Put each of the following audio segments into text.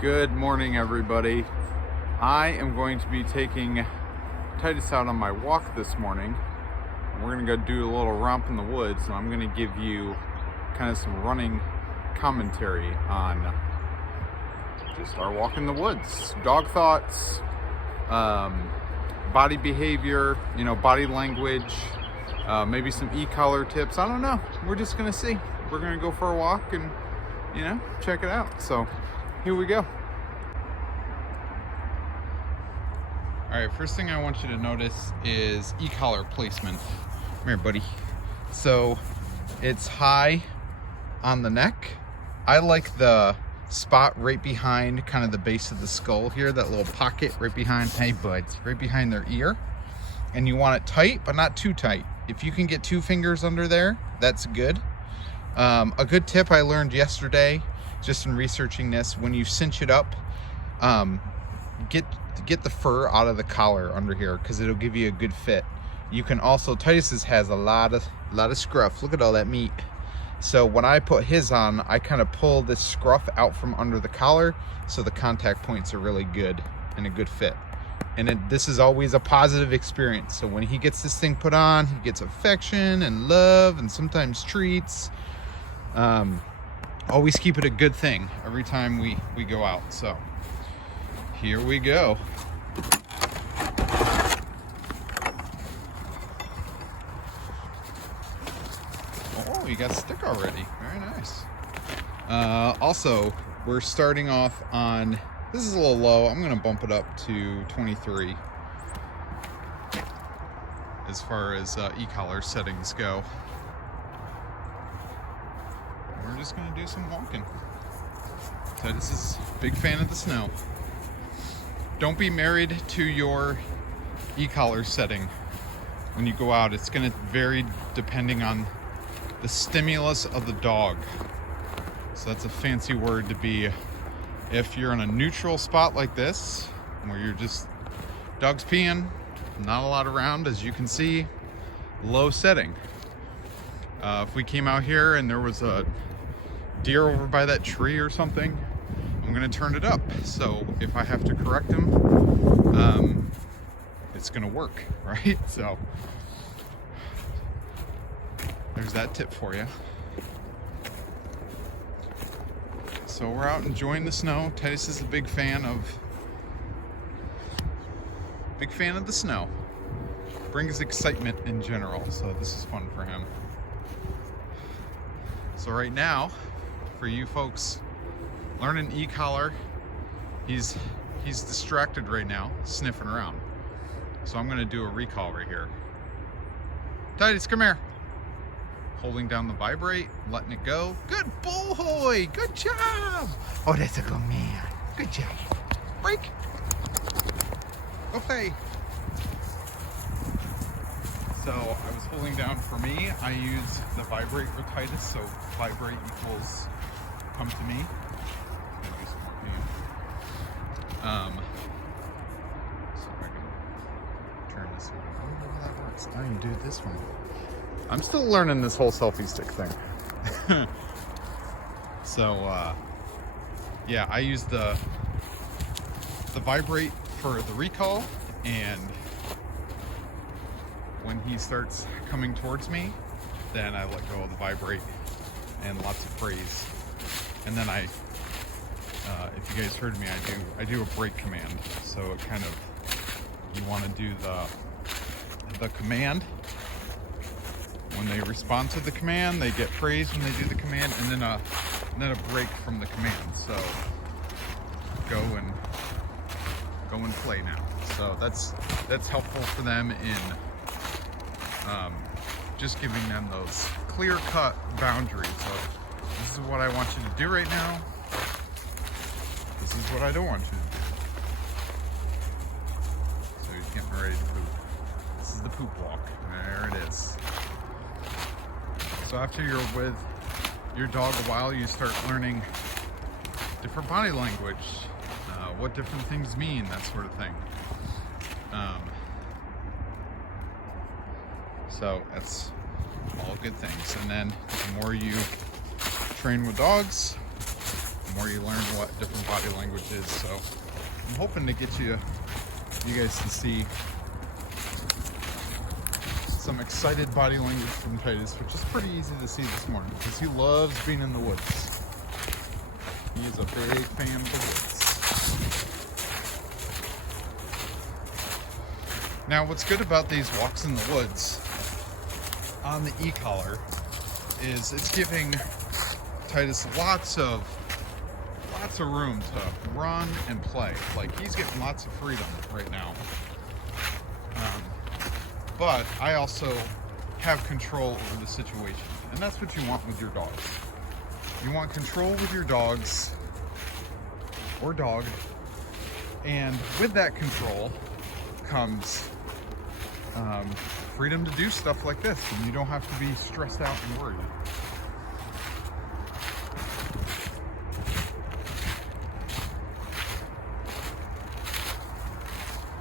Good morning, everybody. I am going to be taking Titus out on my walk this morning. We're going to go do a little romp in the woods, and I'm going to give you kind of some running commentary on just our walk in the woods, dog thoughts, body behavior, body language, maybe some e-collar tips. I don't know. We're just going to see. We're going to go for a walk and, check it out. So here we go. All right, first thing I want you to notice is e-collar placement. Come here, buddy. So it's high on the neck. I like the spot right behind kind of the base of the skull here, that little pocket right behind, hey buds, right behind their ear. And you want it tight, but not too tight. If you can get 2 fingers under there, that's good. A good tip I learned yesterday, just in researching this, when you cinch it up, get the fur out of the collar under here, because it'll give you a good fit. You can also, Titus's has a lot of scruff. Look at all that meat. So when I put his on, I kind of pull this scruff out from under the collar, so the contact points are really good and a good fit. And this is always a positive experience. So when he gets this thing put on, he gets affection and love and sometimes treats. Always keep it a good thing every time we go out. So here we go. Oh, you got a stick already. Very nice. Also, we're starting off on, this is a little low. I'm going to bump it up to 23 as far as e-collar settings go. We're just going to do some walking. Titus is a big fan of the snow. Don't be married to your e-collar setting when you go out. It's going to vary depending on the stimulus of the dog. So that's a fancy word to be. If you're in a neutral spot like this, where you're just, dog's peeing, not a lot around, as you can see, low setting. If we came out here and there was a deer over by that tree or something, I'm gonna turn it up. So if I have to correct him, it's gonna work, right? So there's that tip for you. So we're out enjoying the snow. Titus is a big fan of the snow. Brings excitement in general, so this is fun for him. So right now, for you folks learning e-collar, he's distracted right now, sniffing around. So I'm gonna do a recall right here. Titus, come here. Holding down the vibrate, letting it go. Good boy, good job. Oh, that's a good man. Good job. Break. Go play. So I was holding down, for me, I use the vibrate with Titus, so vibrate equals come to me. So I can turn this one. I don't know how that works. I can do this one. I'm still learning this whole selfie stick thing. So yeah, I use the vibrate for the recall, and when he starts coming towards me, then I let go of the vibrate and lots of praise. And then if you guys heard me, I do a break command. So it kind of, you want to do the command. When they respond to the command, they get praise when they do the command, and then a break from the command. So go and play now. So that's helpful for them in just giving them those clear-cut boundaries of, this is what I want you to do right now. This is what I don't want you to do. So he's getting ready to poop. This is the poop walk. There it is. So after you're with your dog a while, you start learning different body language, what different things mean, that sort of thing. So that's all good things. And then the more you train with dogs, the more you learn what different body language is. So I'm hoping to get you guys to see some excited body language from Titus, which is pretty easy to see this morning because he loves being in the woods. He is a big fan of the woods. Now, what's good about these walks in the woods on the e-collar is it's giving Titus lots of room to run and play. Like, he's getting lots of freedom right now. But I also have control over the situation, and that's what you want with your dogs. You want control with your dogs or dog, and with that control comes freedom to do stuff like this, and you don't have to be stressed out and worried.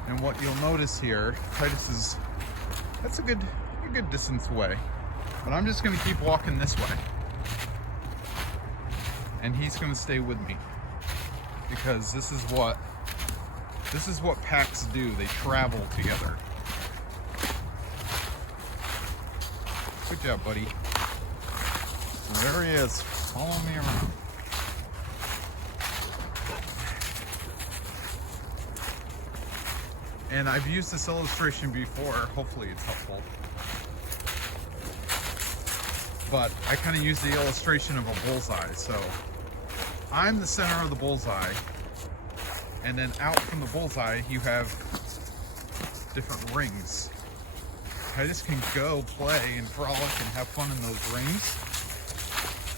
And what you'll notice here, Titus is, that's a good distance away, but I'm just gonna keep walking this way, and he's gonna stay with me, because this is what packs do. They travel together. Good job, buddy. There he is, following me around. And I've used this illustration before, hopefully it's helpful. But I kind of use the illustration of a bullseye. So I'm the center of the bullseye, and then out from the bullseye you have different rings. Titus can go play and frolic and have fun in those rings.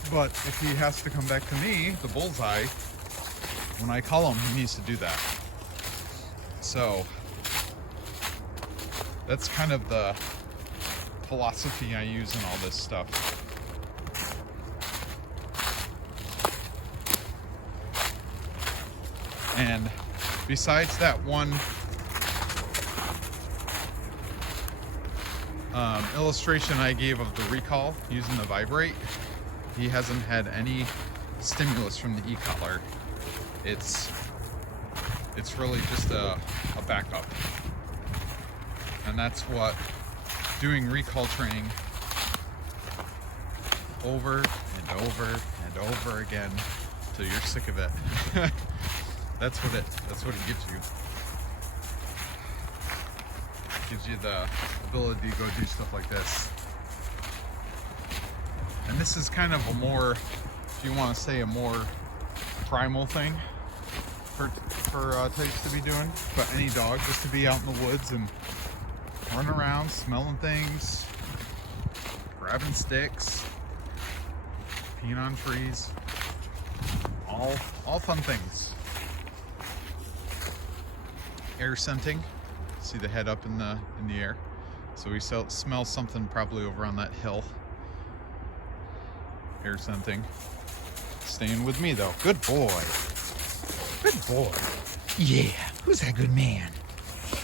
But if he has to come back to me, the bullseye, when I call him, he needs to do that. So that's kind of the philosophy I use in all this stuff. And besides that one illustration I gave of the recall using the vibrate, he hasn't had any stimulus from the e-collar. It's really just a backup. And that's what doing recall training over and over and over again till you're sick of it. That's what it gives you. It gives you the ability to go do stuff like this. And this is kind of a more, if you want to say, a more primal thing for Titus to be doing, but any dog, just to be out in the woods and run around, smelling things, grabbing sticks, peeing on trees, all fun things. Air scenting, see the head up in the air, so we smell something probably over on that hill. Air scenting. Staying with me though. Good boy. Good boy. Yeah, who's that good man?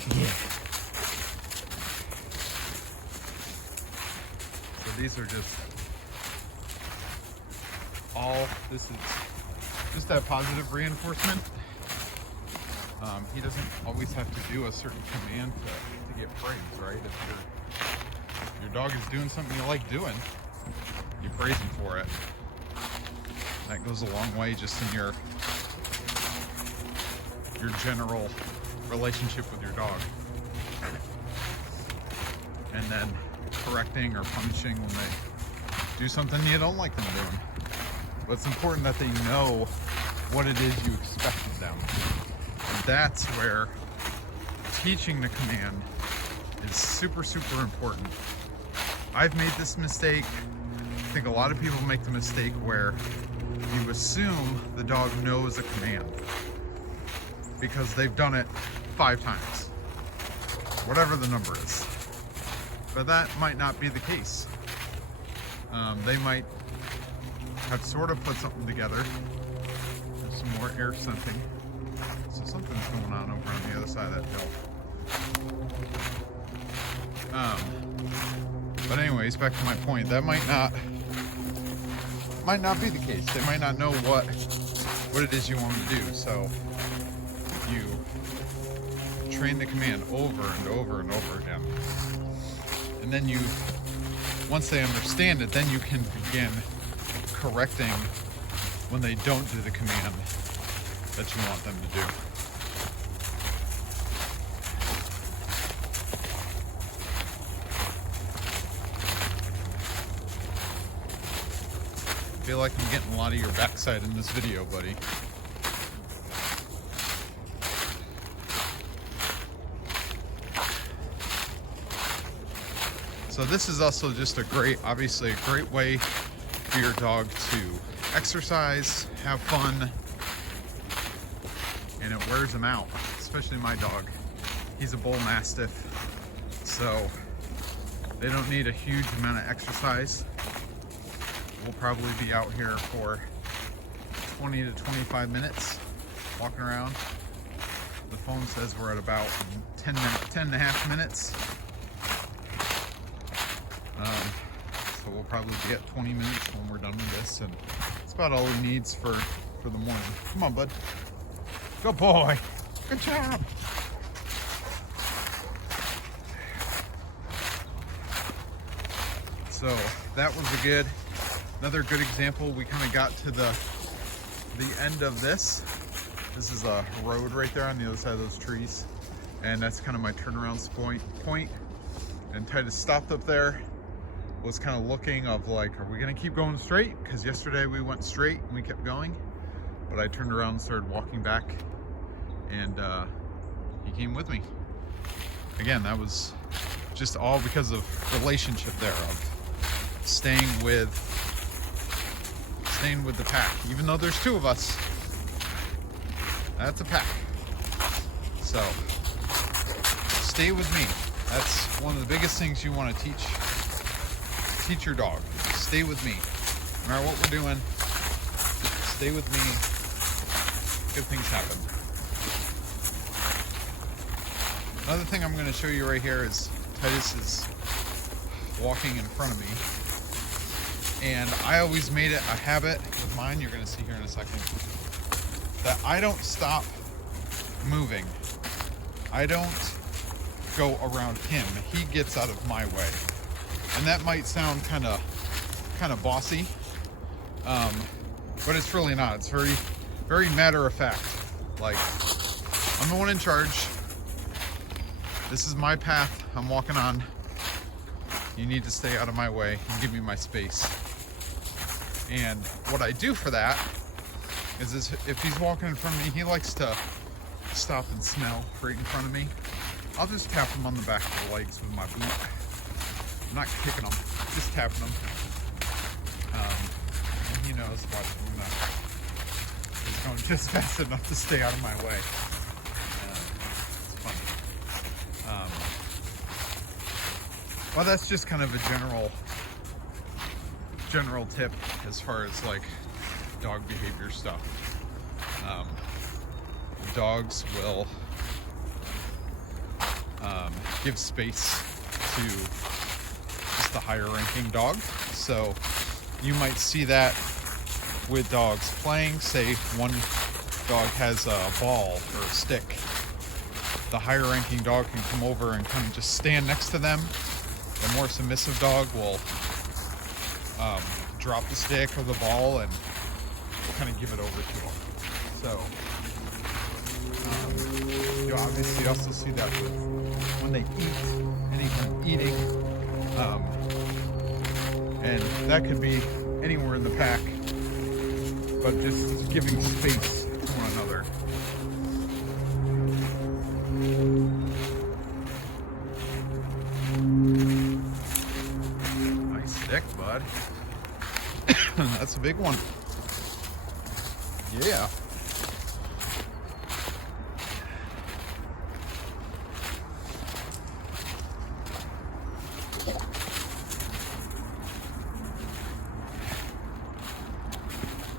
Yeah. So these are this is just that positive reinforcement. He doesn't always have to do a certain command to get praise, right? If your dog is doing something you like doing, you praise him for it. That goes a long way just in your general relationship with your dog. And then correcting or punishing when they do something you don't like them doing. But it's important that they know what it is you expect of them. And that's where teaching the command is super, super important. I've made this mistake. I think a lot of people make the mistake where you assume the dog knows a command because they've done it 5 times, whatever the number is. But that might not be the case. They might have sort of put something together. There's some more air scenting. So something's going on over on the other side of that hill. But anyways, back to my point. That might not might not be the case. They might not know what it is you want them to do. So you train the command over and over and over again. And then once they understand it, then you can begin correcting when they don't do the command that you want them to do. I feel like I'm getting a lot of your backside in this video, buddy. So this is also just obviously a great way for your dog to exercise, have fun, and it wears them out, especially my dog. He's a bull mastiff, so they don't need a huge amount of exercise. We'll probably be out here for 20 to 25 minutes walking around. The phone says we're at about 10 and a half minutes. So we'll probably get 20 minutes when we're done with this, and it's about all he needs for the morning. Come on, bud. Good boy. Good job. So that was another good example. We kind of got to the end of this. This is a road right there on the other side of those trees, and that's kind of my turnaround point. And Titus stopped up there, was kind of looking of like, are we gonna keep going straight? Because yesterday we went straight and we kept going, but I turned around and started walking back, and he came with me. Again, that was just all because of relationship there, of staying with the pack. Even though there's two of us, that's a pack. So stay with me. That's one of the biggest things you want to teach your dog. Stay with me. No matter what we're doing, stay with me. Good things happen. Another thing I'm going to show you right here is Titus is walking in front of me. And I always made it a habit with mine, you're going to see here in a second, that I don't stop moving. I don't go around him. He gets out of my way. And that might sound kind of bossy, but it's really not. It's very, very matter of fact. Like, I'm the one in charge. This is my path I'm walking on. You need to stay out of my way and give me my space. And what I do for that is if he's walking in front of me, he likes to stop and smell right in front of me. I'll just tap him on the back of the legs with my boot. I'm not kicking him, just tapping him. And he knows what he's going just fast enough to stay out of my way. It's funny. Well, that's just kind of a general tip as far as like dog behavior stuff. Dogs will give space to just the higher ranking dog. So you might see that with dogs playing. Say one dog has a ball or a stick. The higher ranking dog can come over and kind of just stand next to them. The more submissive dog will drop the stick or the ball and kind of give it over to them. So you obviously also see that when they eat, any kind of eating, and that could be anywhere in the pack, but just giving space to one another. Nice stick, bud. That's a big one. Yeah.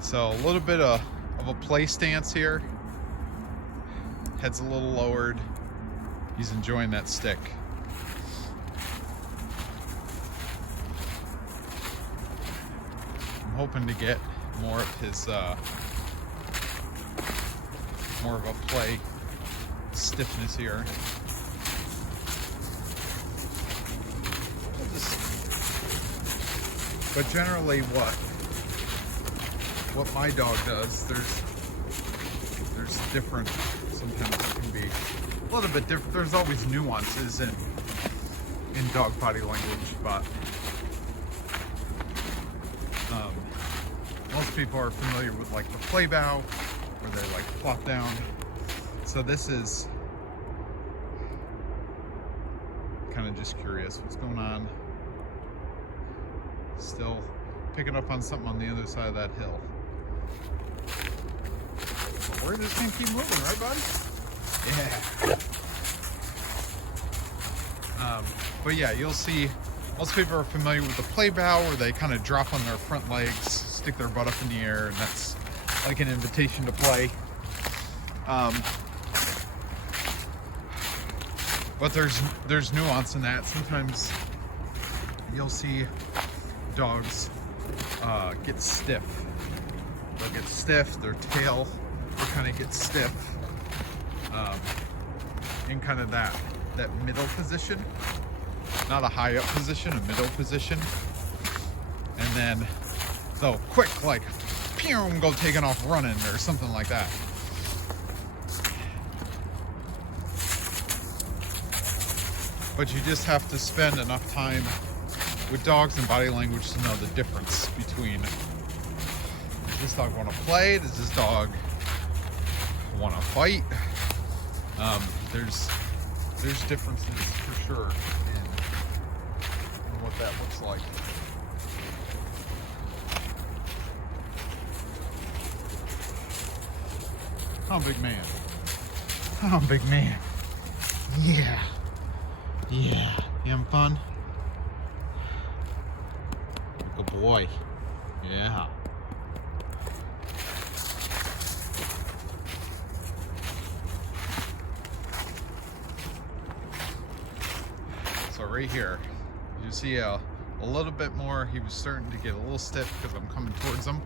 So a little bit of a play stance here. Head's a little lowered. He's enjoying that stick. I'm hoping to get more of his, more of a play stiffness here. But generally what my dog does, there's different, sometimes it can be a little bit different. There's always nuances in dog body language, but most people are familiar with like the play bow, where they like flop down. So this is kind of just curious what's going on. Still picking up on something on the other side of that hill. But we're just gonna keep moving, right, buddy? Yeah. But yeah, you'll see most people are familiar with the play bow, where they kind of drop on their front legs, stick their butt up in the air, and that's like an invitation to play. But there's nuance in that. Sometimes you'll see dogs get stiff. They'll get stiff, their tail will kind of get stiff in kind of that middle position. Not a high up position, a middle position. And then they'll quick, like, pew, go taking off running or something like that. But you just have to spend enough time with dogs and body language to know the difference between, does this dog want to play? Does this dog want to fight? There's differences for sure in what that looks like. Come on, big man. Come on, big man. Yeah. Yeah. You having fun? Good boy. Yeah. So right here, you see a little bit more. He was starting to get a little stiff because I'm coming towards him.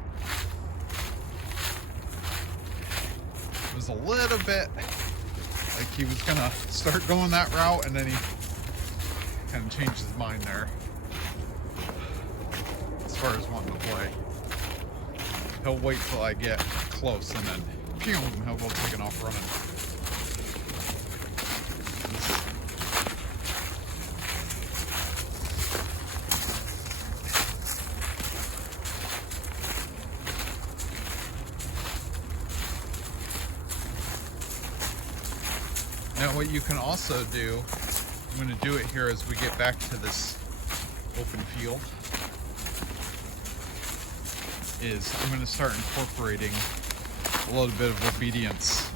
It was a little bit like he was gonna start going that route, and then he kind of changed his mind there as far as wanting to play. He'll wait till I get close, and then pew, he'll go taking off running. Now what you can also do, I'm going to do it here as we get back to this open field, is I'm going to start incorporating a little bit of obedience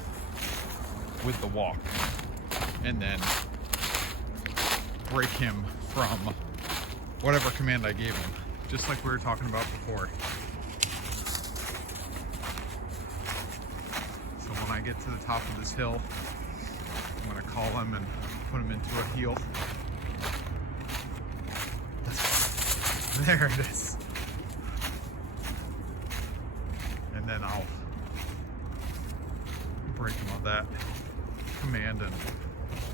with the walk, and then break him from whatever command I gave him, just like we were talking about before. So when I get to the top of this hill, I'm going to call him and put him into a heel. There it is. And then I'll break him of that command and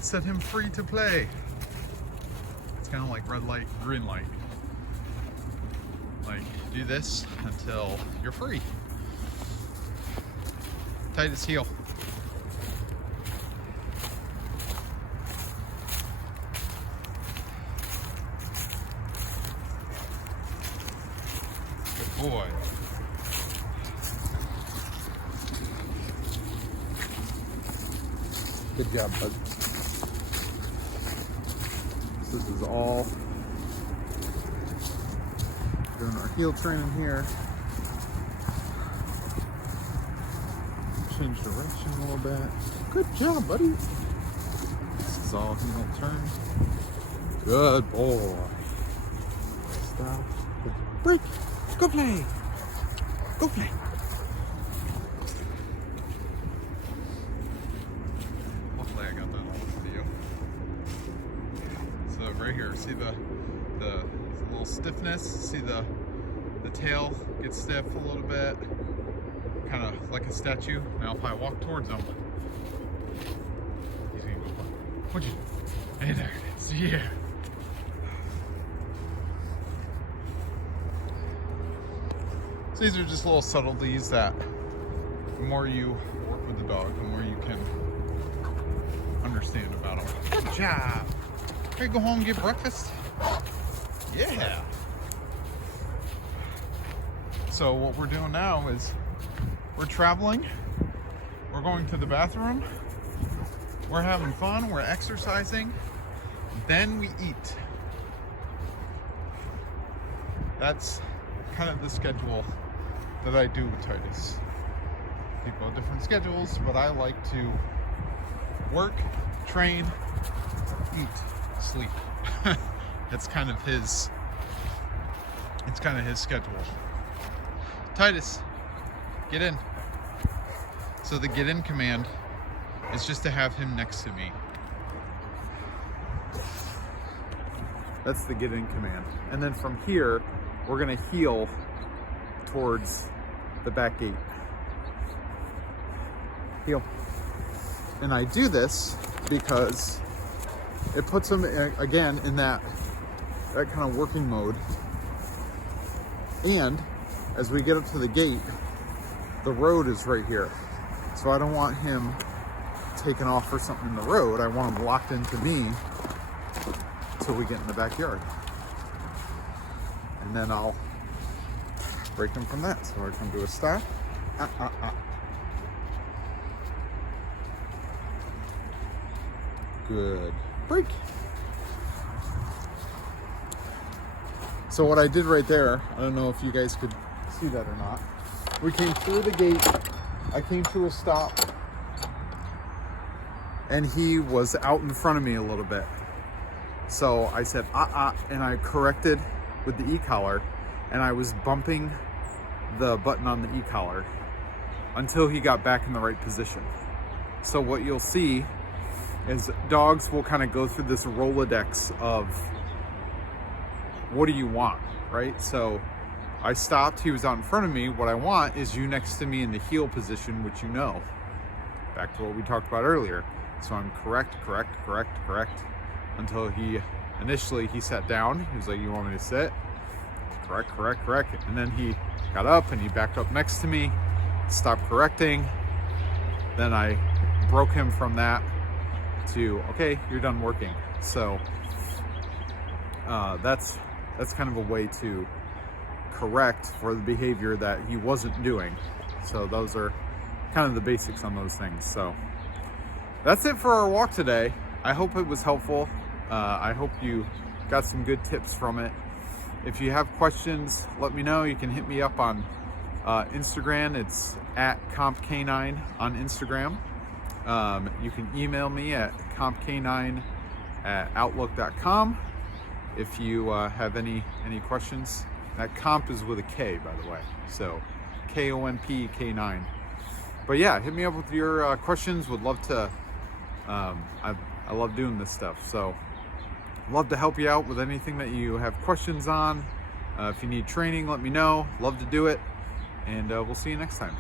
set him free to play. It's kind of like red light, green light. Like, do this until you're free. Tight his heel. Boy. Good job, bud. This is all doing our heel training here. Change direction a little bit. Good job, buddy. This is all heel turn. Good boy. Stop. Break. Go play. Go play. Hopefully I got that on video. So right here, see the little stiffness? See the tail gets stiff a little bit, kind of like a statue. Now if I walk towards him, he's gonna go, what'd you do? Hey, there it is, yeah. So these are just little subtleties that the more you work with the dog, the more you can understand about them. Good job. Okay, go home and get breakfast. Yeah. So what we're doing now is we're traveling. We're going to the bathroom. We're having fun. We're exercising. Then we eat. That's kind of the schedule that I do with Titus. People have different schedules, but I like to work, train, eat, sleep. It's kind of his schedule. Titus, get in. So the get in command is just to have him next to me. That's the get in command. And then from here, we're gonna heel towards the back gate. Heel. And I do this because it puts him again in that kind of working mode. And as we get up to the gate, the road is right here. So I don't want him taking off for something in the road. I want him locked into me until we get in the backyard. And then I'll break him from that. So I come to a stop. Good. Break. So what I did right there, I don't know if you guys could see that or not. We came through the gate. I came to a stop. And he was out in front of me a little bit. So I said, and I corrected with the e-collar, and I was bumping the button on the e-collar until he got back in the right position. So what you'll see is dogs will kind of go through this Rolodex of what do you want, right? So I stopped, he was out in front of me. What I want is you next to me in the heel position, which you know. Back to what we talked about earlier. So I'm correct, until he sat down. He was like, you want me to sit? Correct. And then he got up and he backed up next to me, stopped correcting. Then I broke him from that to, okay, you're done working. So that's kind of a way to correct for the behavior that he wasn't doing. So those are kind of the basics on those things. So that's it for our walk today. I hope it was helpful. I hope you got some good tips from it. If you have questions, let me know. You can hit me up on Instagram. It's at compk9 on Instagram. You can email me at compk9@outlook.com if you have any questions. That comp is with a K, by the way. So KOMP K9. But yeah, hit me up with your questions. Would love to. I love doing this stuff. So love to help you out with anything that you have questions on. If you need training, let me know. Love to do it. And we'll see you next time.